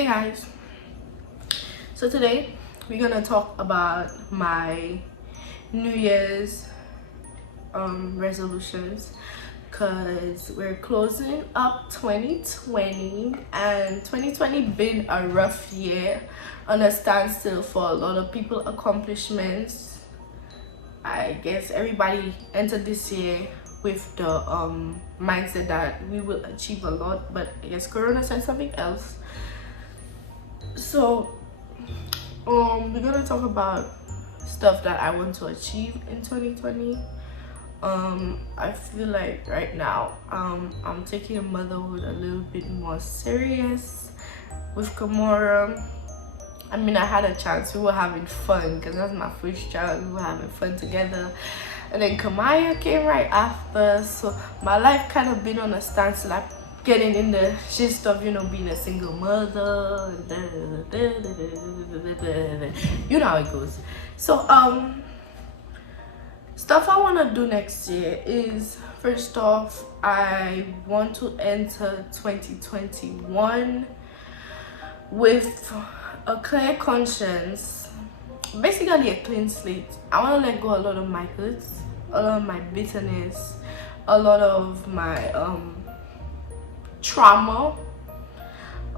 Hey guys, so today we're gonna talk about my New Year's resolutions, because we're closing up 2020 and 2020 been a rough year on a standstill for a lot of people. Accomplishments, I guess everybody entered this year with the mindset that we will achieve a lot, but I guess Corona said something else. So we're gonna talk about stuff that I want to achieve in 2020. I feel like right now I'm taking motherhood a little bit more serious with Kamora. I mean, I had a chance, we were having fun because that's my first child, we were having fun together, and then Kamaya came right after, so my life kind of been on a standstill, like getting in the gist of, you know, being a single mother, you know how it goes. So stuff I want to do next year is, first off, I want to enter 2021 with a clear conscience, basically a clean slate. I want to let go a lot of my hurts, a lot of my bitterness, a lot of my trauma.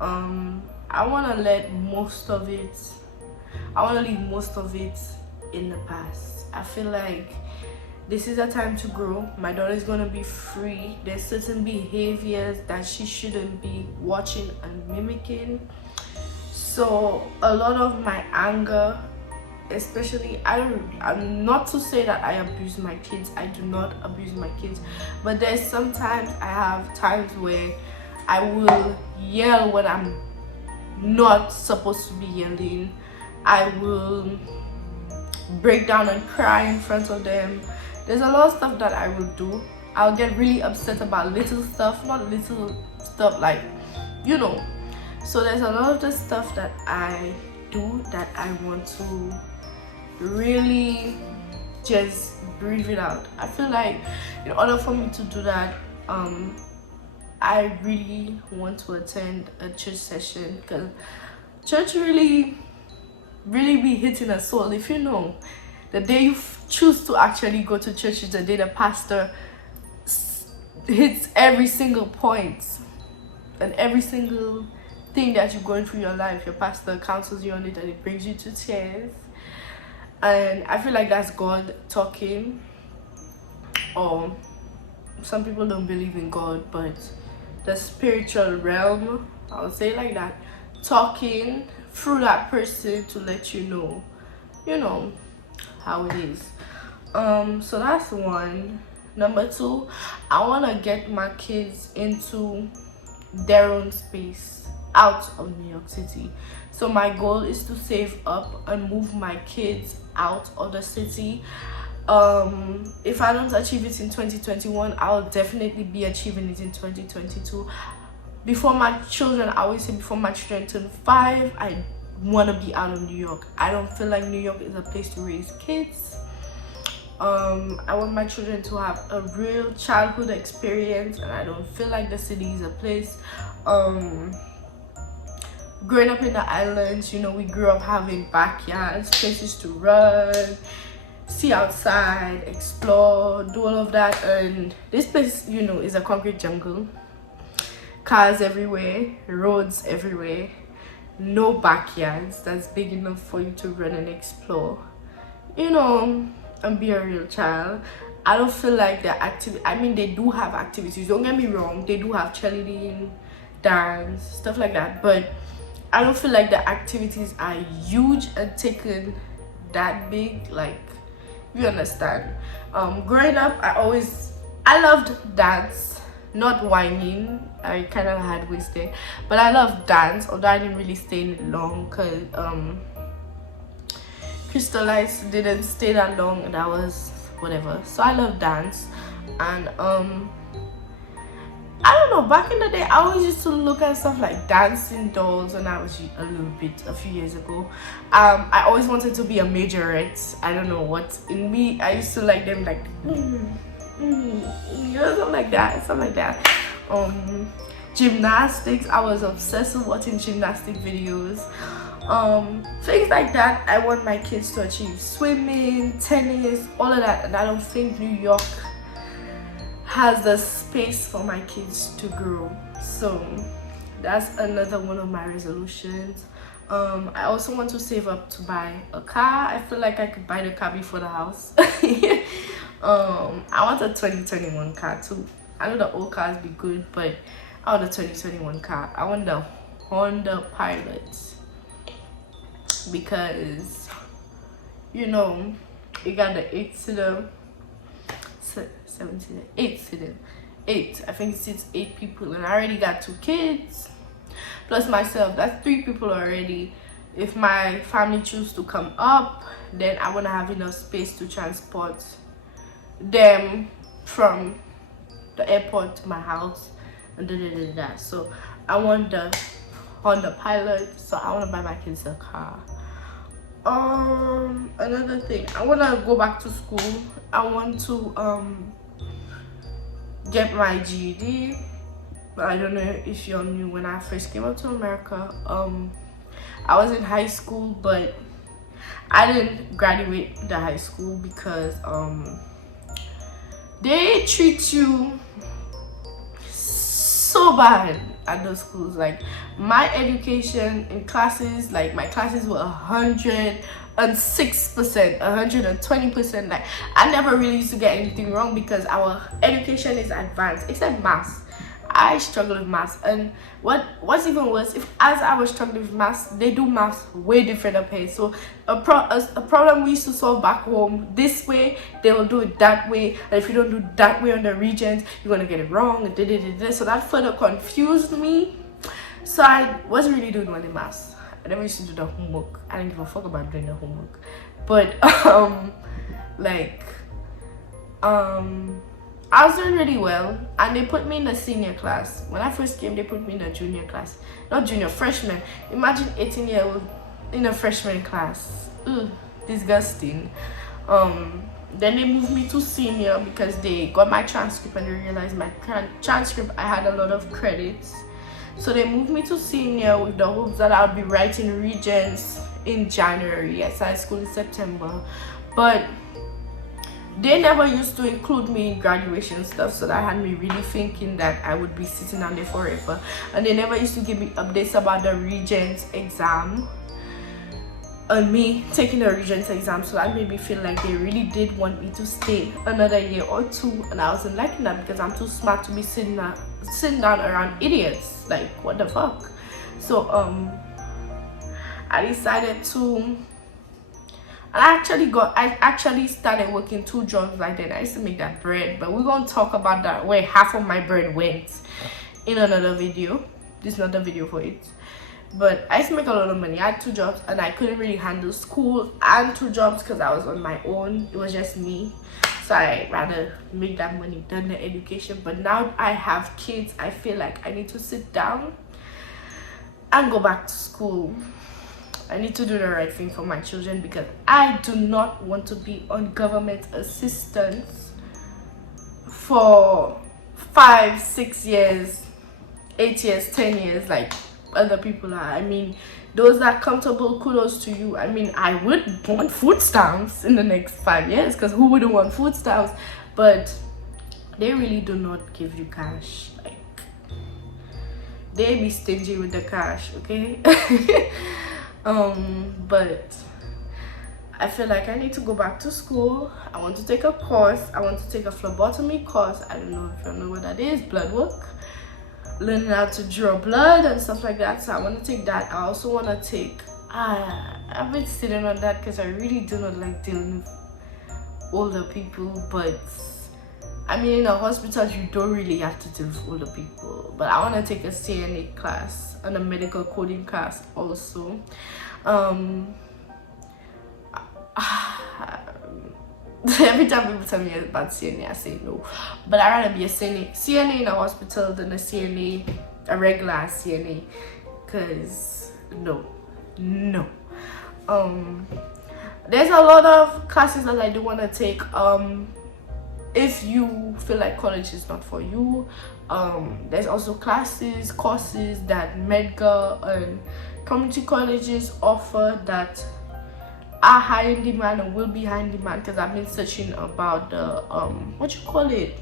I want to let most of it, I want to leave most of it in the past. I feel like this is a time to grow. My daughter is going to be free. There's certain behaviors that she shouldn't be watching and mimicking. So a lot of my anger, especially, I'm not to say that I abuse my kids, I do not abuse my kids, but there's sometimes I have times where I will yell when I'm not supposed to be yelling. I will break down and cry in front of them. There's a lot of stuff that I will do. I'll get really upset about little stuff, not little stuff like, you know. So there's a lot of the stuff that I do that I want to really just breathe it out. I feel like in order for me to do that, I really want to attend a church session, because church really be hitting a soul. If you know, the day you choose to actually go to church is the day the pastor hits every single point and every single thing that you're going through your life. Your pastor counsels you on it and it brings you to tears. And I feel like that's God talking. Or some people don't believe in God, but the spiritual realm, I'll say it like that, talking through that person to let you know how it is. So that's one. Number two, I want to get my kids into their own space out of New York City. So my goal is to save up and move my kids out of the city. If I don't achieve it in 2021, I'll definitely be achieving it in 2022. Before my children, I always say before my children turn 5, I want to be out of New York. I don't feel like New York is a place to raise kids. I want my children to have a real childhood experience, and I don't feel like the city is a place. Growing up in the islands, you know, we grew up having backyards, places to run, see outside, explore, do all of that, and this place, you know, is a concrete jungle. Cars everywhere, roads everywhere, no backyards that's big enough for you to run and explore, you know, and be a real child. I don't feel like the activity, I mean, they do have activities, don't get me wrong, they do have cheerleading, dance, stuff like that, but I don't feel like the activities are huge and taken that big, like, you understand. Growing up, I loved dance, not whining. I kind of had ways there, but I loved dance, although I didn't really stay in it long, because Crystallites didn't stay that long, and that was whatever. So I love dance, and I don't know, back in the day I always used to look at stuff like dancing dolls when I was a few years ago. I always wanted to be a majorette. I don't know what in me, I used to like them, like you know, something like that. Gymnastics, I was obsessed with watching gymnastic videos. Things like that I want my kids to achieve. Swimming, tennis, all of that. And I don't think New York has the space for my kids to grow. So that's another one of my resolutions. I also want to save up to buy a car. I feel like I could buy the car before the house. I want a 2021 car too. I know the old cars be good, but I want a 2021 car. I want the Honda Pilot, because you know it got the 8-seater, 7-seater, 8-seater, 8. I think it sits 8 people, and I already got 2 kids plus myself. That's 3 people already. If my family choose to come up, then I want to have enough space to transport them from the airport to my house and so I want the Honda Pilot, so I want to buy my kids a car. Another thing, I want to go back to school. I want to get my GED. I don't know if y'all knew, when I first came up to America, I was in high school, but I didn't graduate the high school because they treat you so bad at those schools. Like my education in classes, like my classes were 106%, 120%. Like I never really used to get anything wrong because our education is advanced, except maths. I struggle with maths, and what's even worse, if as I was struggling with maths, they do maths way different up here. So a problem we used to solve back home this way, they will do it that way, and if you don't do it that way on the regions, you're gonna get it wrong. So that further confused me, so I wasn't really doing well in maths. I never used to do the homework. I didn't give a fuck about doing the homework, but I was doing really well, and they put me in a senior class. When I first came, they put me in a junior class. Not junior, freshman. Imagine 18-year-old in a freshman class. Ugh, disgusting. Then they moved me to senior because they got my transcript and they realized my transcript, I had a lot of credits. So they moved me to senior with the hopes that I would be writing regents in January. I started school in September. But they never used to include me in graduation stuff, so that had me really thinking that I would be sitting down there forever. And they never used to give me updates about the regents exam and me taking the regents exam, so that made me feel like they really did want me to stay another year or 2, and I wasn't liking that because I'm too smart to be sitting down around idiots. Like, what the fuck? So I decided to, I actually started working 2 jobs like that. I used to make that bread, but we're gonna talk about that, where half of my bread went, in another video. This is not the video for it. But I used to make a lot of money. I had 2 jobs, and I couldn't really handle school and 2 jobs because I was on my own. It was just me, so I rather make that money than the education. But now I have kids, I feel like I need to sit down and go back to school. I need to do the right thing for my children because I do not want to be on government assistance for 5, 6 years, 8 years, 10 years like other people are. I mean, those that are comfortable, kudos to you. I mean, I would want food stamps in the next 5 years, because who wouldn't want food stamps? But they really do not give you cash. Like, they be stingy with the cash, okay? But I feel like I need to go back to school. I want to take a course. I want to take a phlebotomy course. I don't know if you know what that is. Blood work, learning how to draw blood and stuff like that. So I want to take that. I also want to take, I've been sitting on that because I really do not like dealing with older people. But I mean, in a hospital you don't really have to deal with older people. But I want to take a CNA class and a medical coding class also. Every time people tell me about CNA, I say no. But I'd rather be a CNA in a hospital than a CNA, a regular CNA. Cause no. There's a lot of classes that I do want to take. if you feel like college is not for you, there's also courses that medical and community colleges offer that are high in demand and will be high in demand, because I've been searching about the what you call it,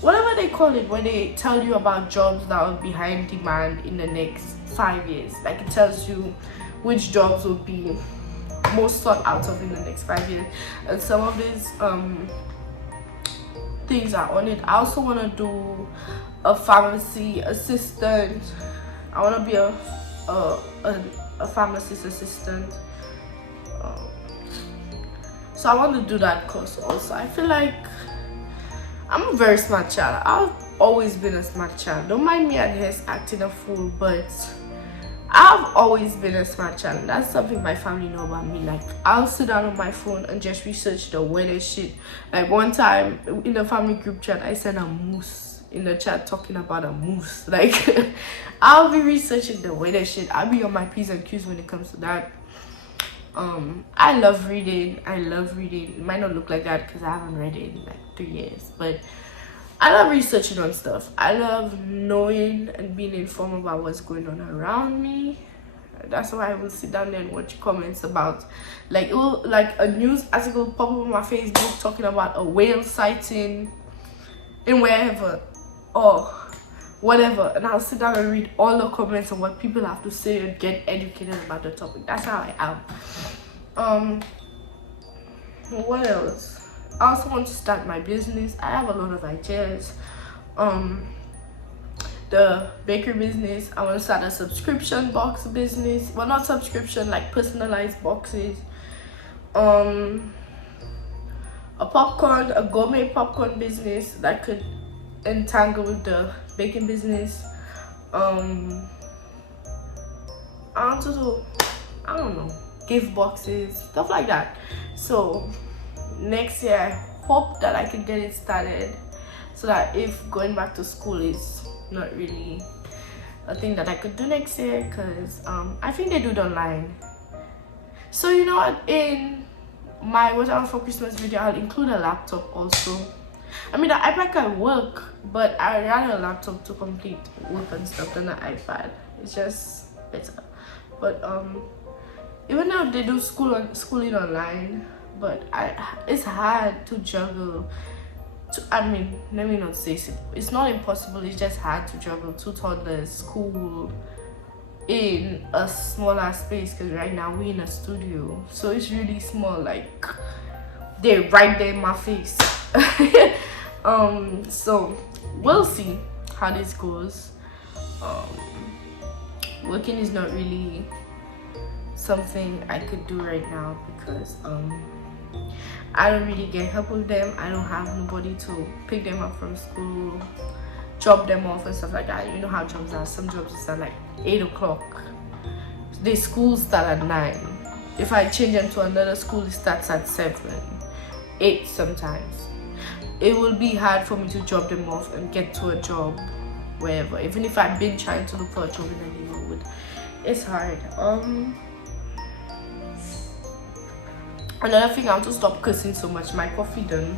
whatever they call it, when they tell you about jobs that will be high in demand in the next 5 years. Like, it tells you which jobs will be most sought out of in the next 5 years, and some of these things are on it. I also want to do a pharmacy assistant. I want to be a pharmacist assistant. So I want to do that course also. I feel like I'm a very smart child. I've always been a smart child. Don't mind me at here acting a fool, but I've always been a smart child. That's something my family know about me. Like, I'll sit down on my phone and just research the weirdest shit. Like, one time in the family group chat, I sent a moose in the chat talking about a moose. Like, I'll be researching the weirdest shit. I'll be on my P's and Q's when it comes to that. I love reading. It might not look like that because I haven't read it in like 3 years, but I love researching on stuff. I love knowing and being informed about what's going on around me. That's why I will sit down there and watch comments about, like, it will, like, a news article pop up on my Facebook talking about a whale sighting in wherever or whatever, and I'll sit down and read all the comments and what people have to say and get educated about the topic. That's how I am. What else? I also want to start my business. I have a lot of ideas. The bakery business. I want to start a subscription box business. Well, not subscription, like personalized boxes. A gourmet popcorn business that could entangle with the baking business. I want to do, I don't know, gift boxes, stuff like that. So next year I hope that I can get it started, so that if going back to school is not really a thing that I could do next year, because I think they do it online. So you know what, in my what I want for Christmas video, I'll include a laptop also. I mean, the iPad can work, but I rather a laptop to complete work and stuff than an iPad. It's just better. But even though they do schooling online, but it's hard to juggle. I mean, let me not say it's not impossible. It's just hard to juggle 2 toddlers, school, in a smaller space, because right now we're in a studio, so it's really small. Like, they're right there in my face. So we'll see how this goes. Working is not really something I could do right now, because I don't really get help with them. I don't have nobody to pick them up from school, drop them off and stuff like that. You know how jobs are. Some jobs start like 8 o'clock. The school start at 9. If I change them to another school, it starts at 7, 8 sometimes. It will be hard for me to drop them off and get to a job wherever, even if I've been trying to look for a job in the neighborhood. It's hard. Another thing, I want to stop cursing so much. My coffee done.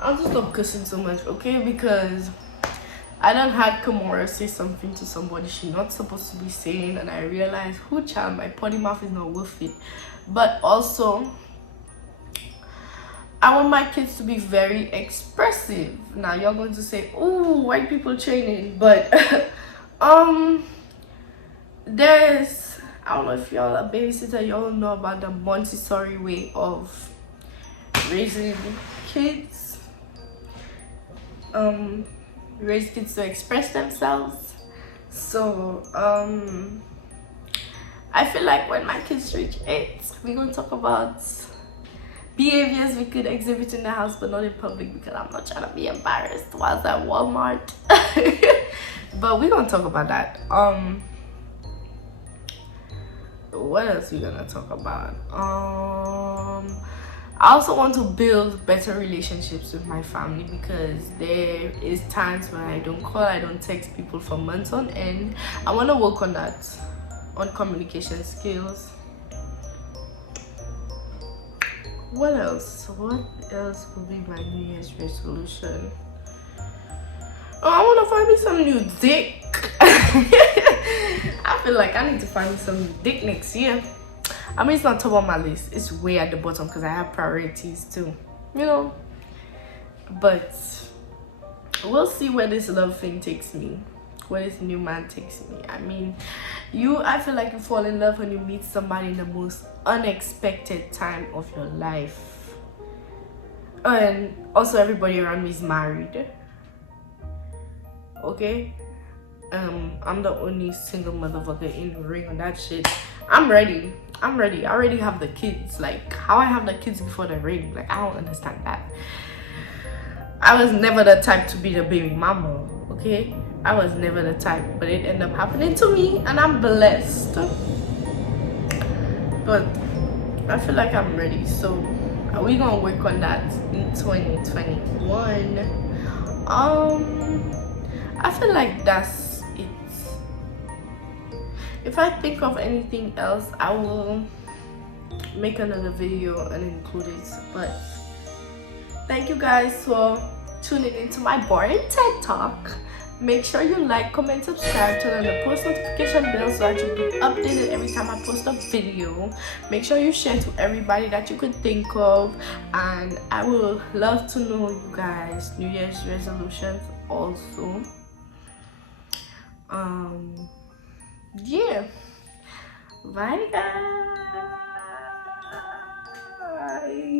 I want to stop cursing so much, okay? Because I done had Kamora say something to somebody she's not supposed to be saying, and I realized, who child, my potty mouth is not worth it. But also, I want my kids to be very expressive. Now you're going to say, oh, white people training, but there's, I don't know if y'all are babysitter, y'all know about the Montessori way of raising kids. Raise kids to express themselves. So I feel like when my kids reach 8, we're going to talk about behaviors we could exhibit in the house but not in public, because I'm not trying to be embarrassed whilst at Walmart. But we're gonna talk about that. What else we gonna talk about? I also want to build better relationships with my family, because there is times when I don't call, I don't text people for months on end. I want to work on that, on communication skills. What else? What else will be my New Year's resolution? Oh, I want to find me some new dick. I feel like I need to find me some new dick next year. I mean, it's not top on my list. It's way at the bottom because I have priorities too, you know. But we'll see where this love thing takes me, where this new man takes me. I mean, I feel like you fall in love when you meet somebody in the most unexpected time of your life. And also, everybody around me is married. Okay, I'm the only single motherfucker in the ring on that shit. I'm ready. I already have the kids. Like, how I have the kids before the ring? Like, I don't understand that. I was never the type to be the baby mama. Okay, I was never the type, but it ended up happening to me, and I'm blessed. But I feel like I'm ready. So we're gonna work on that in 2021. I feel like that's it. If I think of anything else, I will make another video and include it. But thank you guys for tuning into my boring TED Talk. Make sure you like, comment, subscribe, turn on the post notification bell so that you'll be updated every time I post a video. Make sure you share to everybody that you could think of, and I would love to know you guys' New Year's resolutions also. Yeah, bye guys.